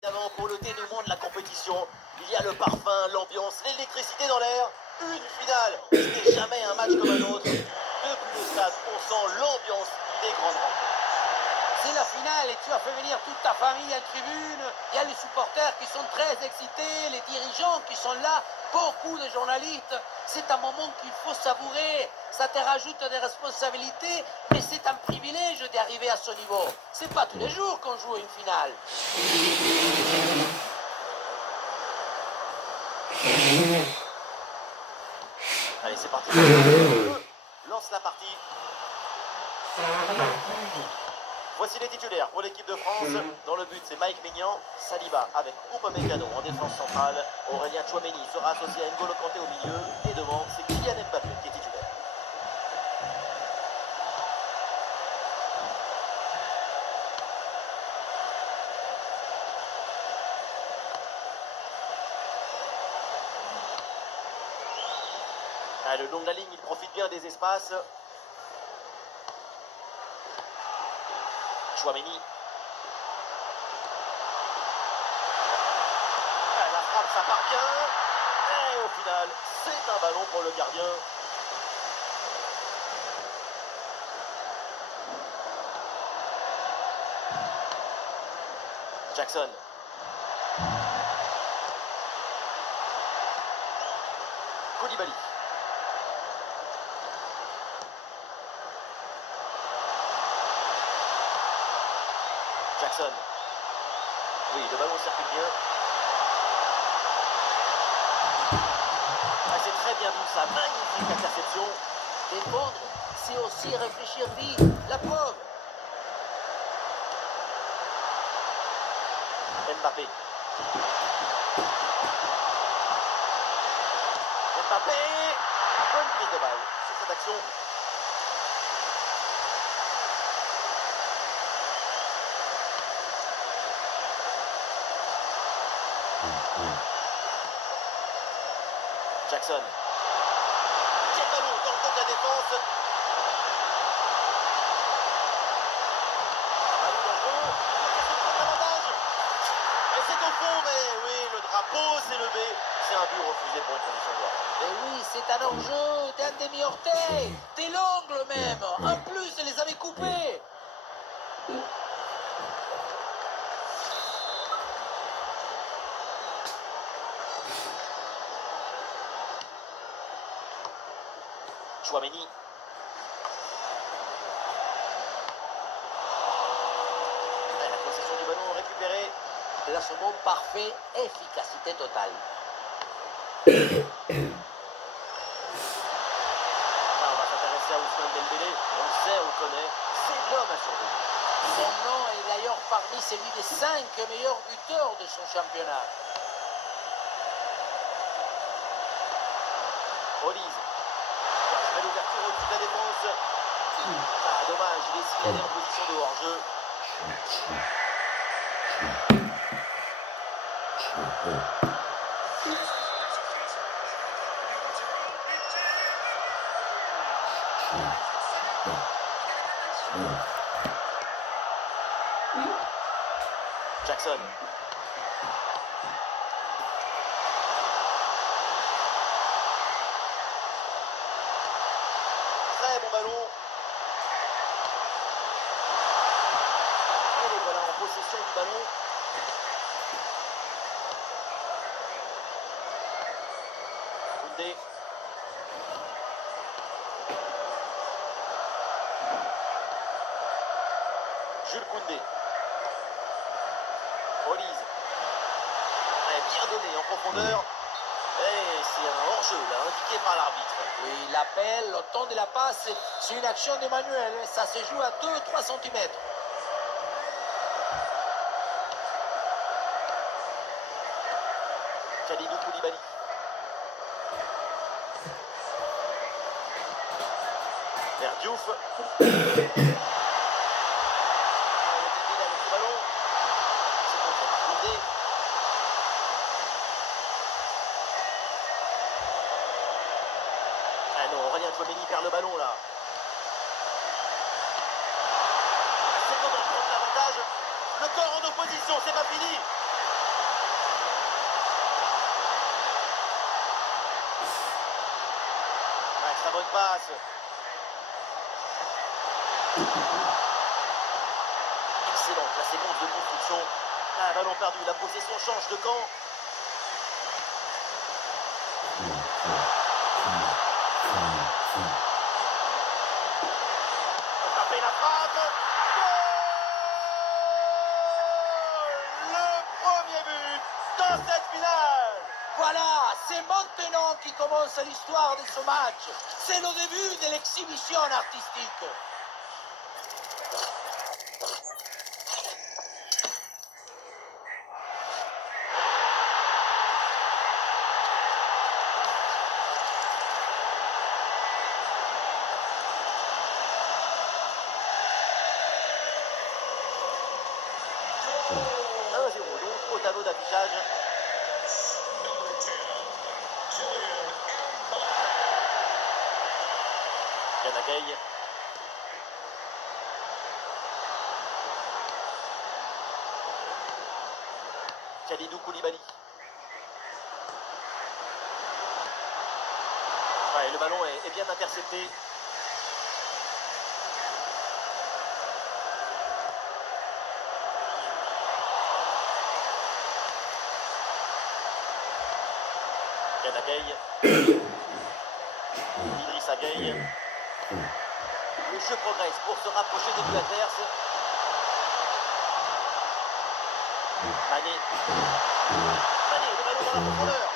Évidemment, pour le dénouement de la compétition, il y a le parfum, l'ambiance, l'électricité dans l'air. Une finale, ce n'est jamais un match comme un autre. Depuis le stade, on sent l'ambiance des grandes rencontres. C'est la finale et tu as fait venir toute ta famille en tribune. Il y a les supporters qui sont très excités, les dirigeants qui sont là, beaucoup de journalistes. C'est un moment qu'il faut savourer. Ça te rajoute des responsabilités, mais c'est un privilège d'arriver à ce niveau. C'est pas tous les jours qu'on joue une finale. Allez, c'est parti. Lance la partie. Voici les titulaires pour l'équipe de France. Dans le but, c'est Mike Maignan, Saliba avec Upamecano en défense centrale. Aurélien Tchouameni sera associé à N'Golo Kanté au milieu. Et devant, c'est Kylian Mbappé qui est titulaire. Le long de la ligne, il profite bien des espaces. Tchouameni. La frappe, ça part bien. Et au final, c'est un ballon pour le gardien. Jackson. Koulibaly. Jackson. Oui, le ballon circule bien. C'est très bien vu ça. Magnifique interception. Défendre, c'est aussi réfléchir vite. La preuve. Mbappé. Mbappé. Bonne prise de balle sur cette action. Jackson. Quel ballon dans le dos de la défense. Ballon dans le dos. L'avantage. Et c'est au fond, mais oui, le drapeau s'est levé. C'est un but refusé pour une condition de droit. Mais oui, c'est un enjeu, t'es un demi-orteil, t'es l'ongle même. En plus, je les avais coupés. Tchouameni. La possession du ballon récupérée. Placement parfait, efficacité totale. Là, on va s'intéresser à Ousmane Dembélé. On le sait, on le connaît. C'est l'homme à surveiller. Son nom est d'ailleurs parmi celui des 5 meilleurs buteurs de son championnat. Olise. Belle ouverture au-dessus de la défense. Ah, dommage, il est signalé en position de hors-jeu. Jackson. Très bon ballon. Et les voilà en possession du ballon. Koundé. Jules Koundé. Olise. Bien donné en profondeur. Et c'est un hors-jeu là, indiqué par l'arbitre. Oui, l'appel, le temps de la passe, c'est une action de Manuel. Ça se joue à 2-3 cm. Kalidou Koulibaly. Vers Diouf. Aurélien Tchouameni perd le ballon là. C'est comment prendre l'avantage. Le corps en opposition, c'est pas fini. bonne passe. Excellente la séquence de construction. Un ballon perdu, la possession change de camp. Mbappé la frappe. Goal! Le premier but dans cette finale. Voilà, c'est maintenant qui commence l'histoire de ce match. C'est le début de l'exhibition artistique. Donc au tableau d'affichage. Yanagay. Kalidou Koulibaly. Ouais, le ballon est bien intercepté. Yanagay. Idrissa Gueye. Le jeu progresse pour se rapprocher des buts adverses. Mané. Mané, le ballon dans la profondeur.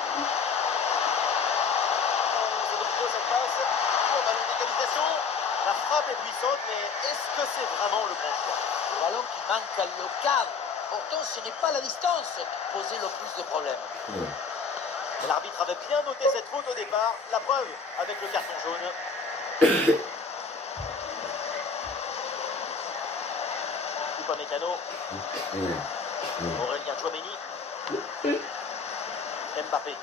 C'est de nouveau cette passe. Oh, ballon d'égalisation. La frappe est puissante, mais est-ce que c'est vraiment le bon choix? Le ballon qui manque le cadre. Pourtant, ce n'est pas la distance qui posait le plus de problèmes. L'arbitre avait bien noté cette faute au départ. La preuve avec le carton jaune. Upamecano. Aurélien Tchouaméni. Mbappé.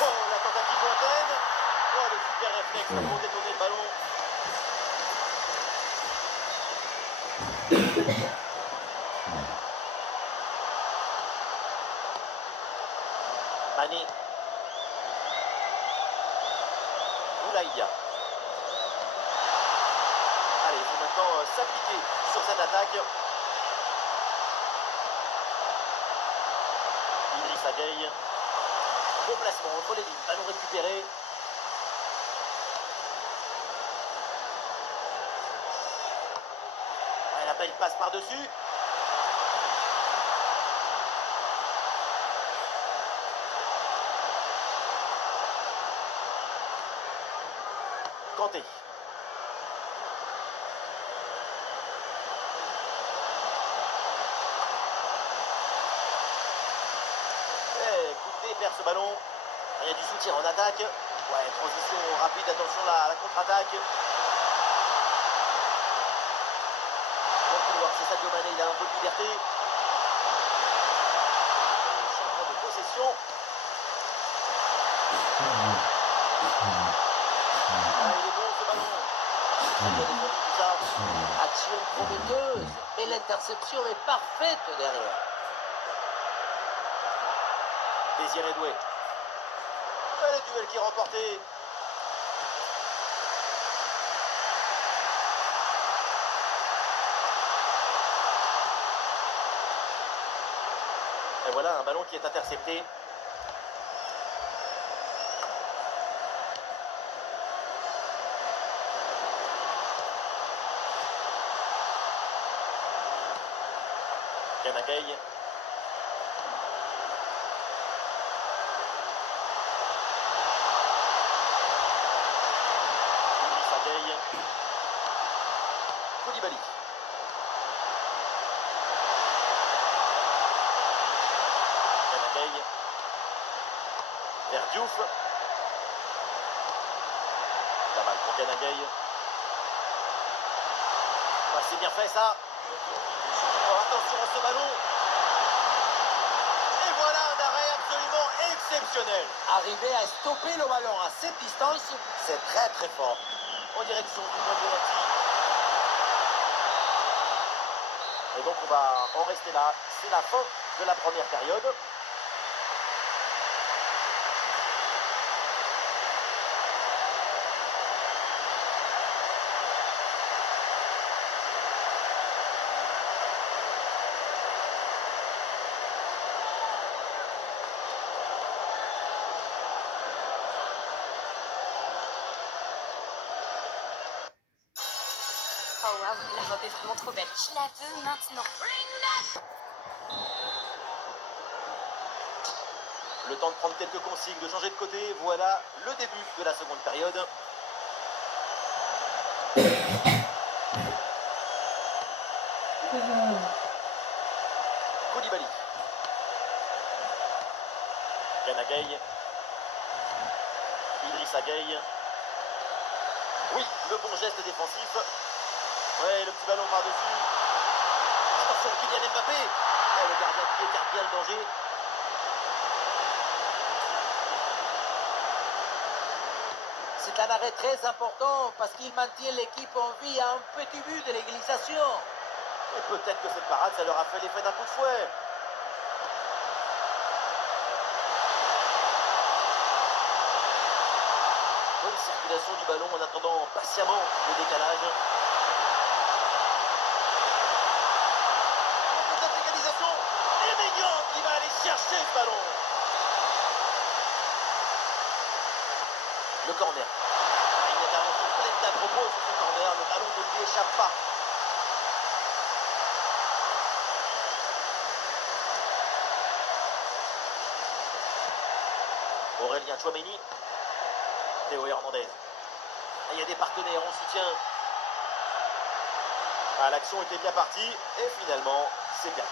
Oh, la tentative lointaine. Oh, le super réflexe pour détourner le ballon. Mané. Boulaïa. Allez, il faut maintenant s'appliquer sur cette attaque. Idrissa Gueye. Bon placement entre les lignes. Ballon récupéré. Ouais, la belle passe par-dessus. Kanté. Coup de pied vers ce ballon. Il y a du soutien en attaque. Ouais, transition rapide, attention à la contre-attaque. Bon couloir, c'est Sadio Mané, il a un peu de liberté. Changement de possession. Ah, il est bon ce ballon. Très bien défendu tout ça. Action prometteuse, mais l'interception est parfaite derrière. Désiré Doué. Et le duel qui est remporté. Et voilà un ballon qui est intercepté. Yanagay. Koulibaly. Yanagay. Vers Diouf. La balle pour Yanagay. Ah, c'est bien fait ça. Oh, attention à ce ballon. Et voilà un arrêt absolument exceptionnel. Arriver à stopper le ballon à cette distance, c'est très très fort. En direction du point de penalty. Et donc on va en rester là. C'est la fin de la première période. waouh, la robe est vraiment trop belle. Je la veux maintenant. Le temps de prendre quelques consignes, de changer de côté. Voilà le début de la seconde période. Koulibaly. Gana Gueye. Idrissa Gueye. Oui, le bon geste défensif. Ouais, le petit ballon par-dessus. Attention, Kylian Mbappé. Ouais, le gardien qui écarte bien le danger. C'est un arrêt très important parce qu'il maintient l'équipe en vie à un petit but de l'égalisation. Et peut-être que cette parade, ça leur a fait l'effet d'un coup de fouet. Bonne circulation du ballon en attendant patiemment le décalage. Peut-être l'égalisation. Et Maignan qui va aller chercher ce ballon. Le corner. Une intervention pleine d'à propos sur ce corner. Le ballon ne lui échappe pas. Aurélien Tchouaméni. Théo Hernandez. Il y a des partenaires en soutien. Ah, l'action était bien partie. Et finalement, c'est bien.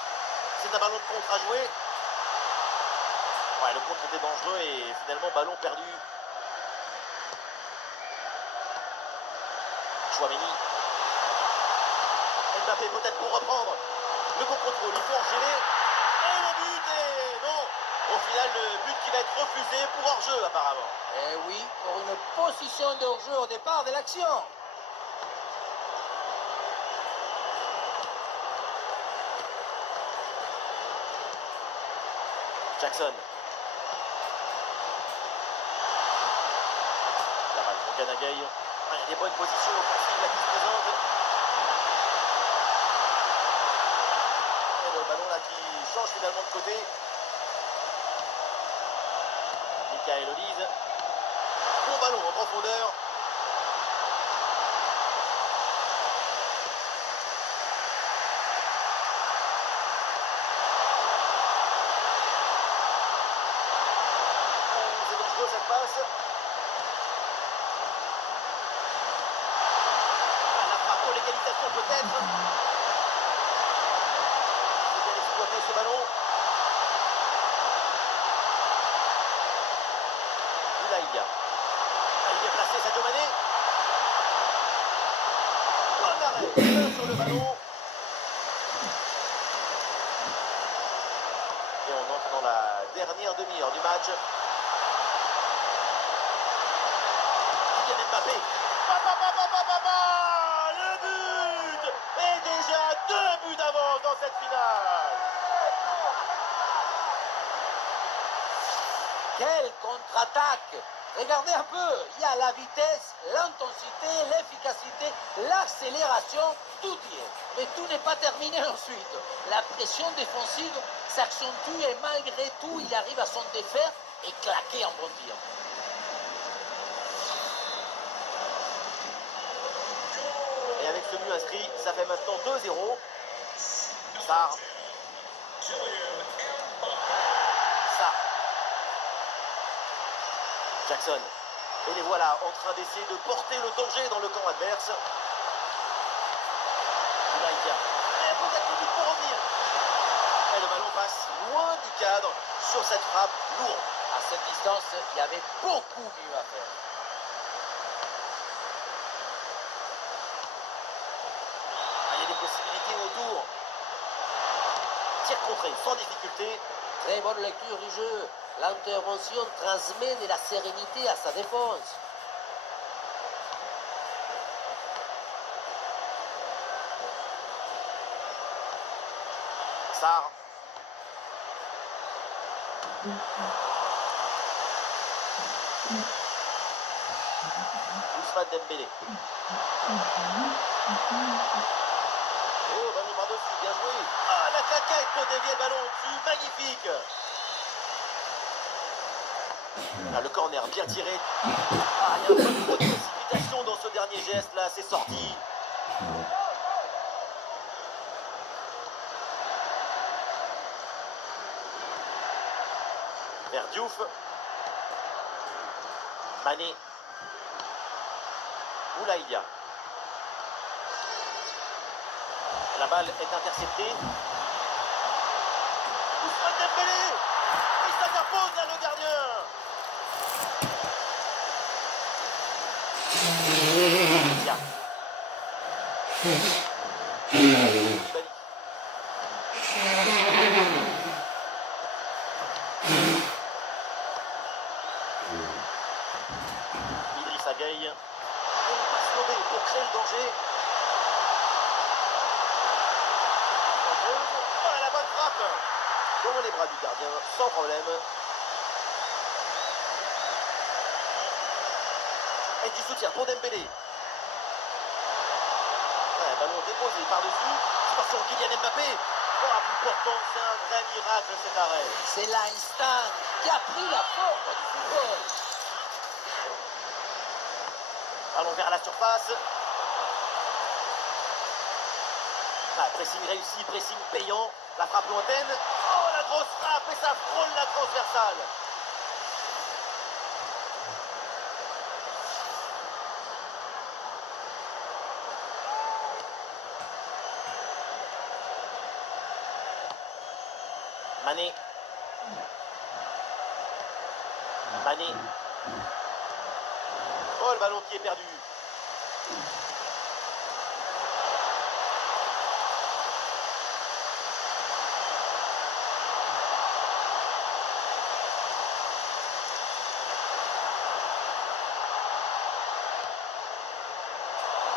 C'est un ballon de contre à jouer. Ouais, le contre était dangereux et finalement, ballon perdu. Tchouaméni. Mbappé peut-être pour reprendre. Le bon contrôle, il faut enchaîner. Et le but est... Non. Au final, le but qui va être refusé pour hors-jeu apparemment. Eh oui, pour une position de hors-jeu au départ de l'action. Jackson. La balle pour Gana Gueye. Ah, il y a des bonnes positions offensives là qui se présentent. Et le ballon là qui change finalement de côté. Michael Olise. Bon ballon en profondeur. C'est dangereux cette passe. Ah, la frappe pour l'égalisation peut-être. Il faut bien exploiter ce ballon. Boulaïdia. Ah, il est placé, Sadio Mané. Bon arrêt. Main sur le ballon. Et on entre dans la dernière demi-heure du match. Kylian Mbappé. Le but. Et déjà 2 buts d'avance dans cette finale. Quelle contre-attaque! Regardez un peu, il y a la vitesse, l'intensité, l'efficacité, l'accélération, tout y est. Mais tout n'est pas terminé ensuite. La pression défensive s'accentue et malgré tout, il arrive à s'en défaire et claquer en bon tir. Et avec ce but inscrit, ça fait maintenant 2-0. Sarr. Jackson. Et les voilà en train d'essayer de porter le danger dans le camp adverse. Boulaïdia. Et peut-être le but pour revenir. Et le ballon passe loin du cadre sur cette frappe lourde. À cette distance, il y avait beaucoup mieux à faire. Ah, il y a des possibilités autour. Tir contré sans difficulté. Très bonne lecture du jeu. L'intervention transmet de la sérénité à sa défense. Sarr. Ousmane Dembélé. Oh, ballon par-dessus, bien joué. Ah, la claquette pour dévier le ballon au-dessus, magnifique. Ah, le corner bien tiré. Ah, il y a un peu trop de précipitation dans ce dernier geste là, c'est sorti. Vers Diouf. Mané. Boulaïdia. La balle est interceptée. Ousmane Dembélé. Il s'interpose là, le gardien. Tiens. Koulibaly. Idrissa Gueye. Une passe lobée pour créer le danger. Oh, la bonne frappe dans les bras du gardien, sans problème. Et du soutien pour Dembélé. Ouais, ballon déposé par-dessus. Attention, Kylian Mbappé. Oh, pourtant, c'est un vrai miracle cet arrêt. C'est l'Einstein qui a pris la forme du football. Allons vers la surface. Ah, pressing réussi, pressing payant. La frappe lointaine. Oh, la grosse frappe et ça frôle la transversale. Mané. Mané. Oh, le ballon qui est perdu.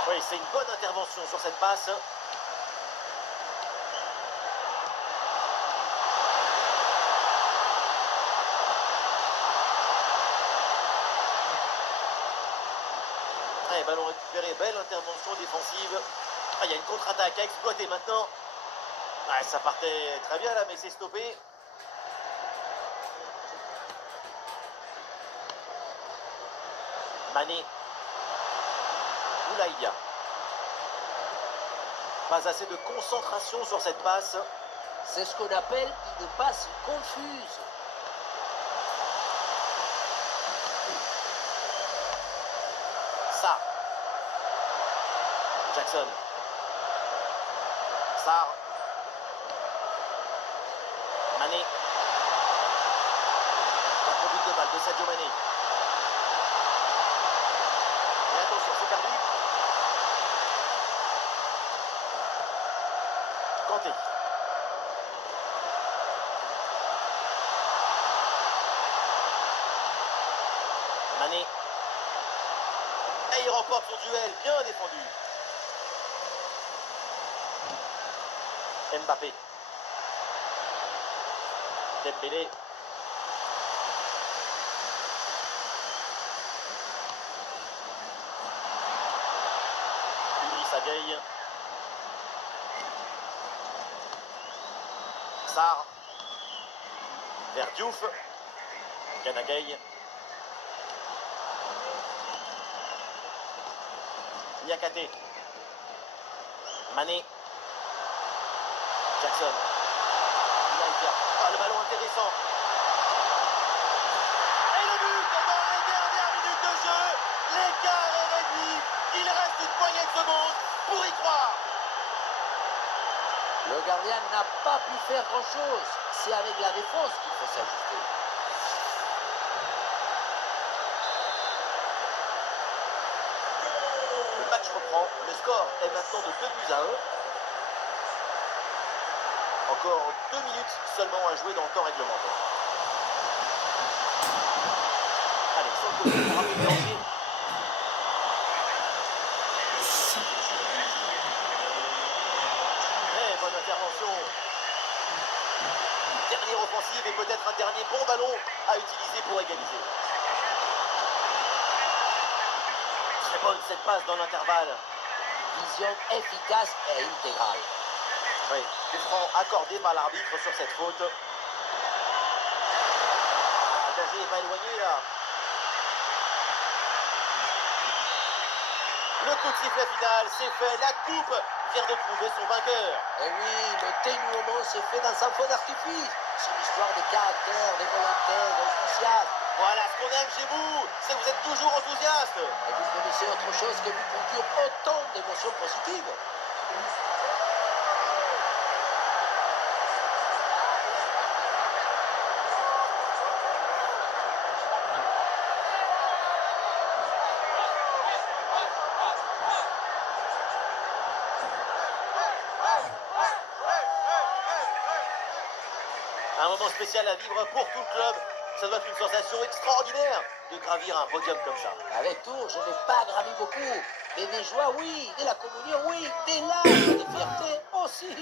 Oui, c'est une bonne intervention sur cette passe. Ouais, ballon récupéré, belle intervention défensive. Ah, il y a une contre-attaque à exploiter maintenant. Ouais, ça partait très bien là, mais c'est stoppé. Mané. Boulaïdia. Pas assez de concentration sur cette passe. C'est ce qu'on appelle une passe confuse. Sarr. Jackson. Sarr. Mané. Contre-but de balle de Sadio Mané. Et attention, c'est perdu. Kanté. Mané. Et il remporte son duel, bien défendu. Mbappé. Dembélé. Idrissa Gueye. Sarr. Vers Diouf. Gana Gueye. Niakate. Mané. Jackson. Ah, le ballon intéressant. Et le but dans les dernières minutes de jeu. L'écart est réduit. Il reste une poignée de secondes pour y croire. Le gardien n'a pas pu faire grand-chose. C'est avec la défense qu'il faut s'ajuster. Le match reprend. Le score est maintenant de 2-1. Encore 2 minutes seulement à jouer dans le temps réglementaire. Allez, sur le côté pour rappeler le danger. Bonne intervention. Dernière offensive et peut-être un dernier bon ballon à utiliser pour égaliser. Très bonne cette passe dans l'intervalle. Vision efficace et intégrale. Oui, coup franc accordé par l'arbitre sur cette faute. Ah, le danger n'est pas éloigné là. Le coup de sifflet final, c'est fait. La coupe vient de trouver son vainqueur. Et oui, le dénouement se fait dans un feu d'artifice. C'est une histoire de caractère, de volonté, d'enthousiasme. Voilà ce qu'on aime chez vous, c'est que vous êtes toujours enthousiaste. Et vous connaissez autre chose que vous procure autant d'émotions positives? Un moment spécial à vivre pour tout le club. Ça doit être une sensation extraordinaire de gravir un podium comme ça. Avec Tours, je n'ai pas gravi beaucoup. Mais des joies, oui. De la communion, oui. Des larmes de fierté aussi.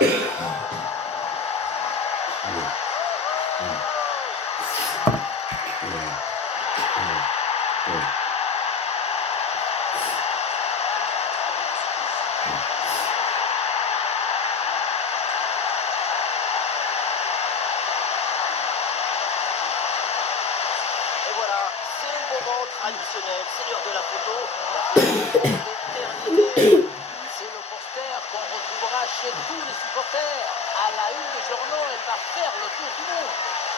Et voilà, c'est le moment traditionnel. Seigneur de la photo, la photo d'éternité. C'est le poster qu'on retrouvera chez tous les supporters. À la une des journaux, elle va faire le tour du monde.